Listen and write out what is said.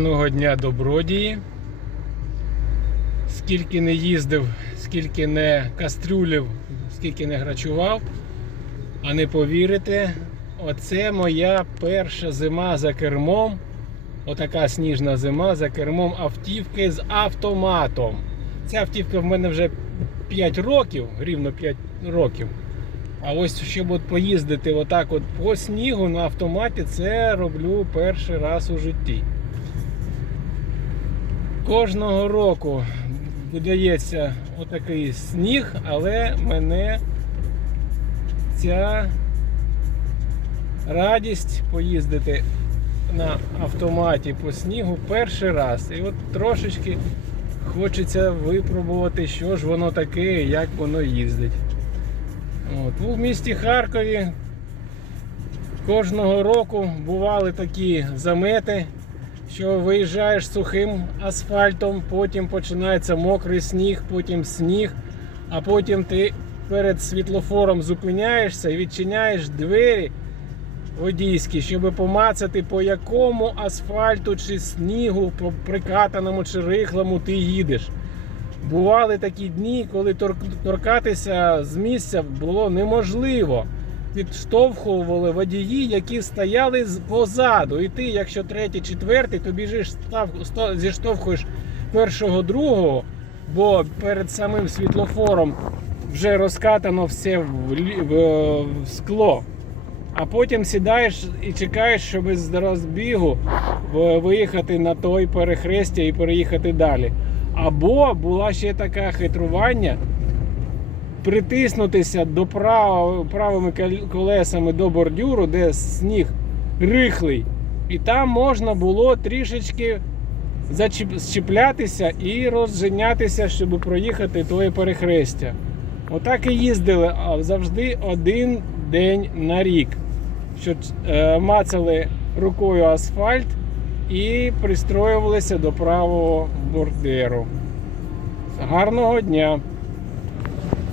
Гарного дня добродії. Скільки не їздив, скільки не кастрюлів, скільки не грачував, а не повірите, оце моя перша зима за кермом. Отака сніжна зима за кермом автівки з автоматом. Ця автівка в мене вже 5 років, рівно 5 років. А ось щоб от поїздити отак от по снігу на автоматі, це роблю перший раз у житті. Кожного року видається отакий сніг, але мене ця радість поїздити на автоматі по снігу перший раз. І от трошечки хочеться випробувати, що ж воно таке, як воно їздить. От. У місті Харкові кожного року бували такі замети, що виїжджаєш сухим асфальтом, потім починається мокрий сніг, потім сніг, а потім ти перед світлофором зупиняєшся і відчиняєш двері водійські, щоб помацати, по якому асфальту чи снігу, по прикатаному чи рихлому ти їдеш. Бували такі дні, коли торкатися з місця було неможливо. Підштовхували водії, які стояли позаду. І ти, якщо третій, четвертий, то біжиш зіштовхуєш першого, другого, бо перед самим світлофором вже розкатано все в, в, в скло. А потім сідаєш і чекаєш, щоб з розбігу виїхати на той перехрестя і переїхати далі. Або була ще така хитрування притиснутися до прав, правими колесами до бордюру, де сніг рихлий. І там можна було трішечки зачіп- зчіплятися і розженятися, щоб проїхати твоє перехрестя. Отак і їздили завжди один день на рік. Що е, мацали рукою асфальт і пристроювалися до правого бордеру. Гарного дня!